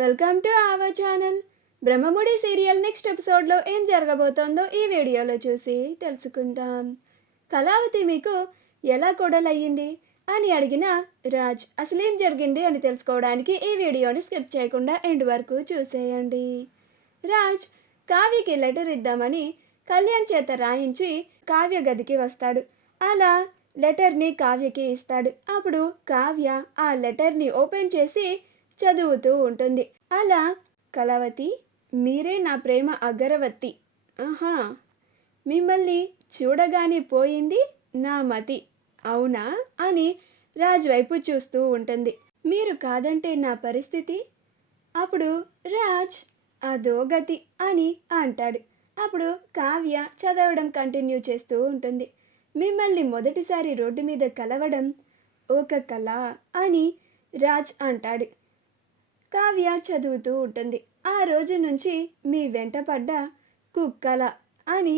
Welcome to our channel. Brahmamudi serial next ఎపిసోడ్లో ఏం జరగబోతోందో ఈ వీడియోలో చూసి తెలుసుకుందాం. కళావతి మీకు ఎలా కొడలయ్యింది అని అడిగిన రాజ్ అసలేం జరిగింది అని తెలుసుకోవడానికి ఈ వీడియోని స్కిప్ చేయకుండా ఎండ్ వరకు చూసేయండి. రాజ్ కావ్యకి లెటర్ ఇద్దామని కళ్యాణ్ చేత రాయించి కావ్య గదికి వస్తాడు. అలా లెటర్ని కావ్యకి ఇస్తాడు. అప్పుడు కావ్య ఆ లెటర్ని ఓపెన్ చేసి చదువుతూ ఉంటుంది. అలా కళావతి, మీరే నా ప్రేమ అగరవత్తి. ఆహా, మిమ్మల్ని చూడగానే పోయింది నా మతి, అవునా అని రాజ్ వైపు చూస్తూ ఉంటుంది. మీరు కాదంటే నా పరిస్థితి. అప్పుడు రాజ్ అదో గతి అని అంటాడు. అప్పుడు కావ్య చదవడం కంటిన్యూ చేస్తూ ఉంటుంది. మిమ్మల్ని మొదటిసారి రోడ్డు మీద కలవడం ఒక కళ అని రాజ్ అంటాడు. కావ్య చదువుతూ ఉంటుంది. ఆ రోజు నుంచి మీ వెంట పడ్డ కుక్కల అని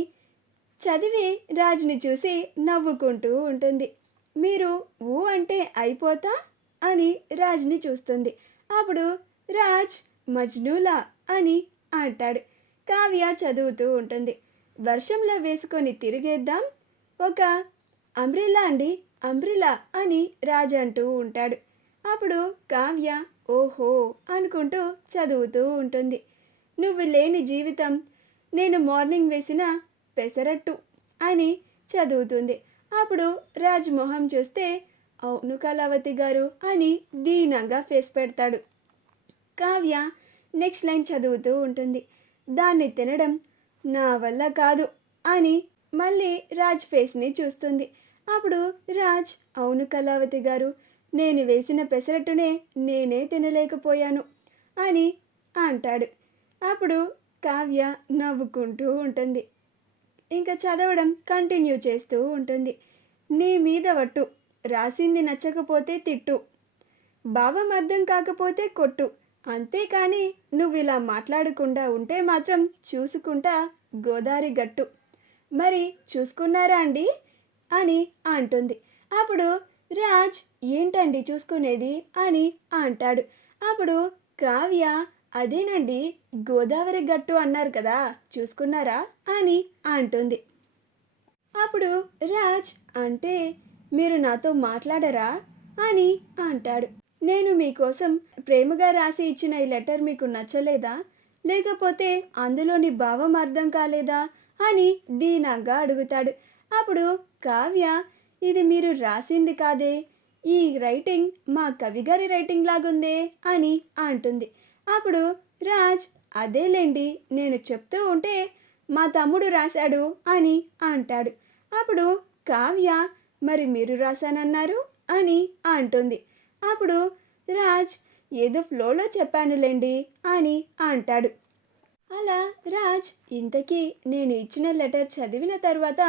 చదివి రాజ్ని చూసి నవ్వుకుంటూ ఉంటుంది. మీరు ఊ అంటే అయిపోతా అని రాజ్ని చూస్తుంది. అప్పుడు రాజ్ మజ్నూలా అని అంటాడు. కావ్య చదువుతూ ఉంటుంది. వర్షంలో వేసుకొని తిరిగేద్దాం ఒక అంబ్రిల్లా అండి, అంబ్రిల్లా అని రాజ్ అంటూ ఉంటాడు. అప్పుడు కావ్య ఓహో అనుకుంటూ చదువుతూ ఉంటుంది. నువ్వు లేని జీవితం నేను మార్నింగ్ వేసిన పెసరట్టు అని చదువుతుంది. అప్పుడు రాజ్ మొహం చూస్తే అవును కళావతి గారు అని దీనంగా ఫేస్ పెడతాడు. కావ్య నెక్స్ట్ లైన్ చదువుతూ ఉంటుంది. దాన్ని తినడం నా వల్ల కాదు అని మళ్ళీ రాజ్ ఫేస్ని చూస్తుంది. అప్పుడు రాజ్ అవును కళావతి గారు, నేను వేసిన పెసరట్టునే నేనే తినలేకపోయాను అని అంటాడు. అప్పుడు కావ్య నవ్వుకుంటూ ఉంటుంది. ఇంకా చదవడం కంటిన్యూ చేస్తూ ఉంటుంది. నీ మీద వట్టు, రాసింది నచ్చకపోతే తిట్టు, భావం అర్థం కాకపోతే కొట్టు, అంతేకాని నువ్వు ఇలా మాట్లాడకుండా ఉంటే మాత్రం చూసుకుంటా గోదారి గట్టు. మరి చూసుకున్నారా అండి అని అంటుంది. అప్పుడు రాజ్ ఏంటండి చూసుకునేది అని అంటాడు. అప్పుడు కావ్య అదేనండి గోదావరి గట్టు అన్నారు కదా, చూసుకున్నారా అని అంటుంది. అప్పుడు రాజ్ అంటే మీరు నాతో మాట్లాడరా అని అంటాడు. నేను మీకోసం ప్రేమగా రాసి ఇచ్చిన ఈ లెటర్ మీకు నచ్చలేదా, లేకపోతే అందులోని భావం అర్థం కాలేదా అని దీనంగా అడుగుతాడు. అప్పుడు కావ్య ఇది మీరు రాసింది కాదే, ఈ రైటింగ్ మా కవిగారి రైటింగ్ లాగుందే అని అంటుంది. అప్పుడు రాజ్ అదేలేండి నేను చెప్తూ ఉంటే మా తమ్ముడు రాశాడు అని అంటాడు. అప్పుడు కావ్య మరి మీరు రాశానన్నారు అని అంటుంది. అప్పుడు రాజ్ ఏదో ఫ్లోలో చెప్పానులేండి అని అంటాడు. అలా రాజ్ ఇంతకీ నేను ఇచ్చిన లెటర్ చదివిన తర్వాత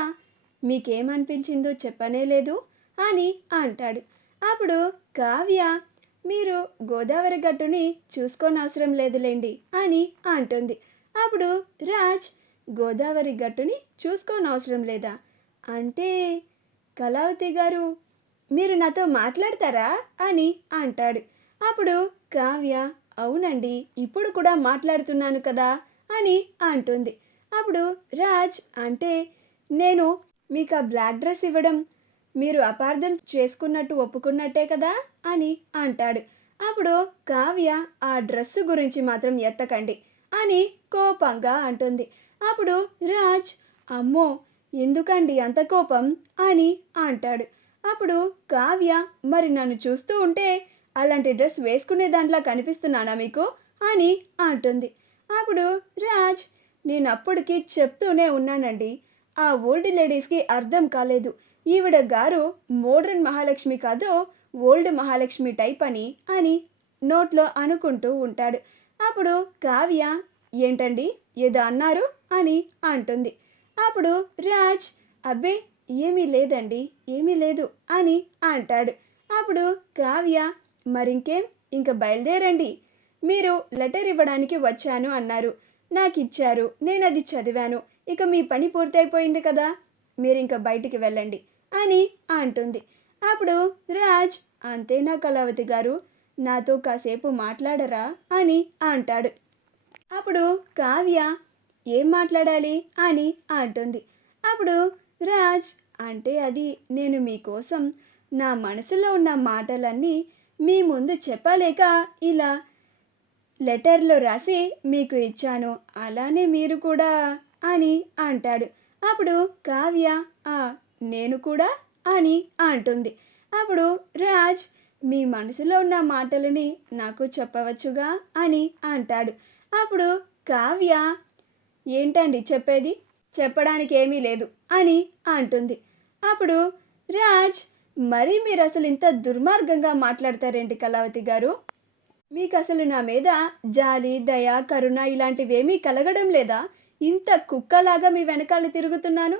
మీకేమనిపించిందో చెప్పనే లేదు అని అంటాడు. అప్పుడు కావ్య మీరు గోదావరి గట్టుని చూసుకోనవసరం లేదులేండి అని అంటుంది. అప్పుడు రాజ్ గోదావరి గట్టుని చూసుకోనవసరం లేదా అంటే కళావతి గారు మీరు నాతో మాట్లాడతారా అని అంటాడు. అప్పుడు కావ్య అవునండి ఇప్పుడు కూడా మాట్లాడుతున్నాను కదా అని అంటుంది. అప్పుడు రాజ్ అంటే నేను మీకు ఆ బ్లాక్ డ్రెస్ ఇవ్వడం మీరు అపార్థం చేసుకున్నట్టు ఒప్పుకున్నట్టే కదా అని అంటాడు. అప్పుడు కావ్య ఆ డ్రెస్సు గురించి మాత్రం ఎత్తకండి అని కోపంగా అంటుంది. అప్పుడు రాజ్ అమ్మో ఎందుకండి అంత కోపం అని అంటాడు. అప్పుడు కావ్య మరి నన్ను చూస్తూ ఉంటే అలాంటి డ్రెస్ వేసుకునే దాంట్లో కనిపిస్తున్నానా మీకు అని అంటుంది. అప్పుడు రాజ్ నేను అప్పటికి చెప్తూనే ఉన్నానండి, ఆ ఓల్డ్ లేడీస్కి అర్థం కాలేదు, ఈవిడ గారు మోడ్రన్ మహాలక్ష్మి కాదు ఓల్డ్ మహాలక్ష్మి టైప్ అని నోట్లో అనుకుంటూ ఉంటాడు. అప్పుడు కావ్య ఏంటండి ఏదో అన్నారు అని అంటుంది. అప్పుడు రాజ్ అబ్బే ఏమీ లేదండి ఏమీ లేదు అని అంటాడు. అప్పుడు కావ్య మరింకేం ఇంక బయలుదేరండి, మీరు లెటర్ ఇవ్వడానికి వచ్చాను అన్నారు, నాకు ఇచ్చారు, నేను అది చదివాను, ఇక మీ పని పూర్తయిపోయింది కదా, మీరు ఇంక బయటికి వెళ్ళండి అని అంటుంది. అప్పుడు రాజ్ అంతేనా కళావతి గారు, నాతో కాసేపు మాట్లాడరా అని అంటాడు. అప్పుడు కావ్య ఏం మాట్లాడాలి అని అంటుంది. అప్పుడు రాజ్ అంటే అది నేను మీకోసం నా మనసులో ఉన్న మాటలన్నీ మీ ముందు చెప్పలేక ఇలా లెటర్లో రాసి మీకు ఇచ్చాను, అలానే మీరు కూడా అని అంటాడు. అప్పుడు కావ్య ఆ నేను కూడా అని అంటుంది. అప్పుడు రాజ్ మీ మనసులో ఉన్న మాటలని నాకు చెప్పవచ్చుగా అని అంటాడు. అప్పుడు కావ్య ఏంటండి చెప్పేది, చెప్పడానికి ఏమీ లేదు అని అంటుంది. అప్పుడు రాజ్ మరి మీరు అసలు ఇంత దుర్మార్గంగా మాట్లాడతారేంటి కళావతి గారు, మీకు అసలు నా మీద జాలి దయ కరుణ ఇలాంటివేమీ కలగడం లేదా? ఇంత కుక్కలాగా మీ వెనకాల తిరుగుతున్నాను.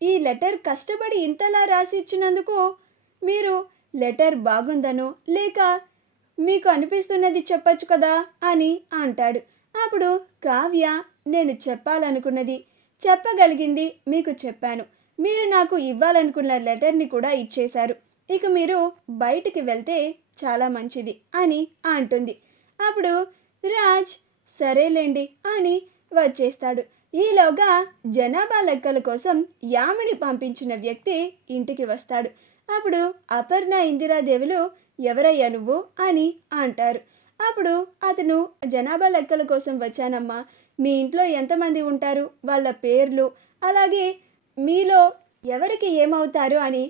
ఈ లెటర్ కష్టపడి ఇంతలా రాసి ఇచ్చినందుకు మీరు లెటర్ బాగుందనో లేక మీకు అనిపిస్తున్నది చెప్పచ్చు కదా అని అంటాడు. అప్పుడు కావ్య నేను చెప్పాలనుకున్నది చెప్పగలిగింది మీకు చెప్పాను, మీరు నాకు ఇవ్వాలనుకున్న లెటర్ని కూడా ఇచ్చేశారు, ఇక మీరు బయటికి వెళ్తే చాలా మంచిది అని అంటుంది. అప్పుడు రాజ్ సరేలేండి అని వచ్చేస్తాడు. ఈలోగా జనాభా లెక్కల కోసం యామిని పంపించిన వ్యక్తి ఇంటికి వస్తాడు. అప్పుడు అపర్ణ ఇందిరాదేవులు ఎవరయ్యా నువ్వు అని అంటారు. అప్పుడు అతను జనాభా లెక్కల కోసం వచ్చానమ్మా, మీ ఇంట్లో ఎంతమంది ఉంటారు, వాళ్ళ పేర్లు, అలాగే మీలో ఎవరికి ఏమవుతారు అని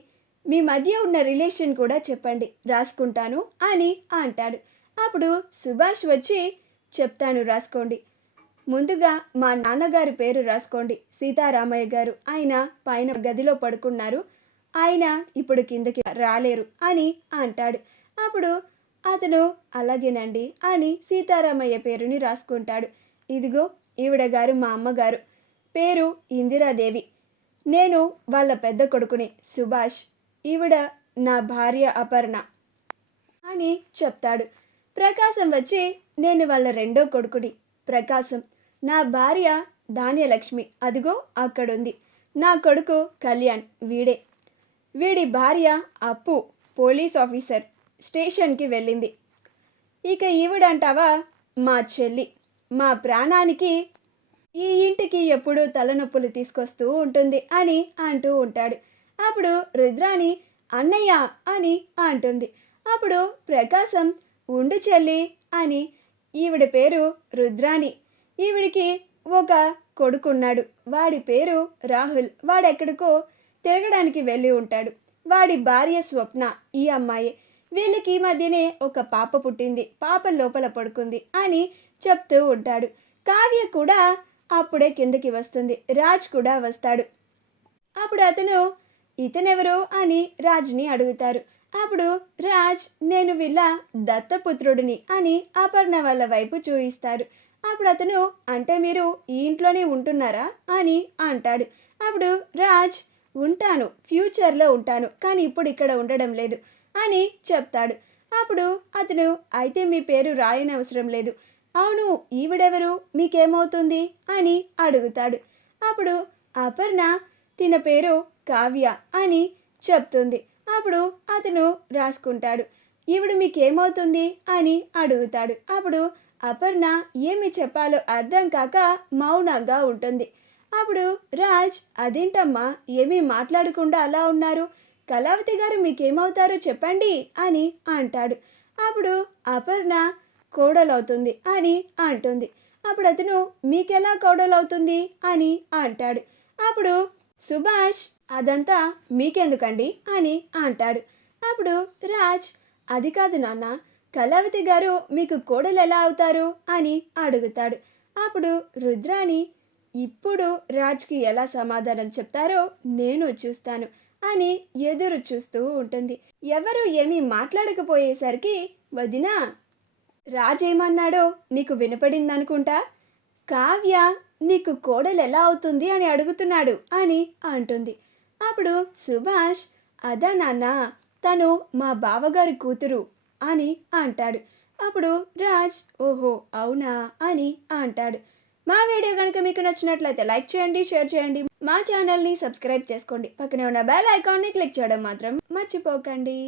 మీ మధ్య ఉన్న రిలేషన్ కూడా చెప్పండి, రాసుకుంటాను అని అంటాడు. అప్పుడు సుభాష్ వచ్చి చెప్తాను రాసుకోండి, ముందుగా మా నాన్నగారి పేరు రాసుకోండి, సీతారామయ్య గారు, ఆయన పైన గదిలో పడుకున్నారు, ఆయన ఇప్పుడు కిందకి రాలేరు అని అంటాడు. అప్పుడు అతను అలాగేనండి అని సీతారామయ్య పేరుని రాసుకుంటాడు. ఇదిగో ఈవిడ గారు మా అమ్మగారు, పేరు ఇందిరాదేవి, నేను వాళ్ళ పెద్ద కొడుకుని సుభాష్, ఈవిడ నా భార్య అపర్ణ అని చెప్తాడు. ప్రకాశం వచ్చి నేను వాళ్ళ రెండో కొడుకుని ప్రకాశం, నా భార్య ధాన్యలక్ష్మి అదిగో అక్కడుంది, నా కొడుకు కళ్యాణ్ వీడే, వీడి భార్య అప్పు పోలీస్ ఆఫీసర్ స్టేషన్కి వెళ్ళింది, ఇక ఈవిడంటావా మా చెల్లి, మా ప్రాణానికి ఈ ఇంటికి ఎప్పుడూ తలనొప్పులు తీసుకొస్తూ ఉంటుంది అని అంటూ ఉంటాడు. అప్పుడు రుద్రాణి అన్నయ్య అని అంటుంది. అప్పుడు ప్రకాశం ఉండు చెల్లి అని, ఈవిడ పేరు రుద్రాణి, ఈవిడికి ఒక కొడుకున్నాడు, వాడి పేరు రాహుల్, వాడెక్కడికో తిరగడానికి వెళ్ళి ఉంటాడు, వాడి భార్య స్వప్న ఈ అమ్మాయి, వీళ్ళకి ఈ మధ్యనే ఒక పాప పుట్టింది, పాప లోపల పడుకుంది అని చెప్తూ ఉంటాడు. కావ్య కూడా అప్పుడే కిందకి వస్తుంది, రాజ్ కూడా వస్తాడు. అప్పుడు అతను ఇతనెవరు అని రాజ్ని అడుగుతారు. అప్పుడు రాజ్ నేను వీళ్ళ దత్తపుత్రుడిని అని అపర్ణ వాళ్ళ వైపు చూయిస్తారు. అప్పుడు అతను అంటే మీరు ఈ ఇంట్లోనే ఉంటున్నారా అని అంటాడు. అప్పుడు రాజ్ ఉంటాను, ఫ్యూచర్లో ఉంటాను, కానీ ఇప్పుడు ఇక్కడ ఉండడం లేదు అని చెప్తాడు. అప్పుడు అతను అయితే మీ పేరు రాయనవసరం లేదు, అవును ఈవిడెవరు మీకేమవుతుంది అని అడుగుతాడు. అప్పుడు అపర్ణ తిన పేరు కావ్య అని చెప్తుంది. అప్పుడు అతను రాసుకుంటాడు. ఈవిడ మీకేమవుతుంది అని అడుగుతాడు. అప్పుడు అపర్ణ ఏమి చెప్పాలో అర్థం కాక మౌనంగా ఉంటుంది. అప్పుడు రాజ్ అదేంటమ్మా ఏమీ మాట్లాడకుండా అలా ఉన్నారు, కళావతి గారు మీకేమవుతారో చెప్పండి అని అంటాడు. అప్పుడు అపర్ణ కోడలవుతుంది అని అంటుంది. అప్పుడు అతను మీకెలా కోడలవుతుంది అని అంటాడు. అప్పుడు సుభాష్ అదంతా మీకెందుకండి అని అంటాడు. అప్పుడు రాజ్ అది కాదు నాన్న, కళావతి గారు మీకు కోడలు ఎలా అవుతారు అని అడుగుతాడు. అప్పుడు రుద్రాణి ఇప్పుడు రాజ్కి ఎలా సమాధానం చెప్తారో నేను చూస్తాను అని ఎదురు చూస్తూ ఉంటుంది. ఎవరు ఏమీ మాట్లాడకపోయేసరికి వదినా రాజ్ ఏమన్నాడో నీకు వినపడిందనుకుంటా, కావ్య నీకు కోడలు ఎలా అవుతుంది అని అడుగుతున్నాడు అని అంటుంది. అప్పుడు సుభాష్ అదా నాన్న, తను మా బావగారి కూతురు అని అంటాడు. అప్పుడు రాజ్ ఓహో అవునా అని అంటాడు. మా వీడియో కనుక మీకు నచ్చినట్లయితే లైక్ చేయండి, షేర్ చేయండి, మా ఛానల్ని సబ్స్క్రైబ్ చేసుకోండి, పక్కనే ఉన్న బెల్ ఐకాన్ని క్లిక్ చేయడం మాత్రం మర్చిపోకండి.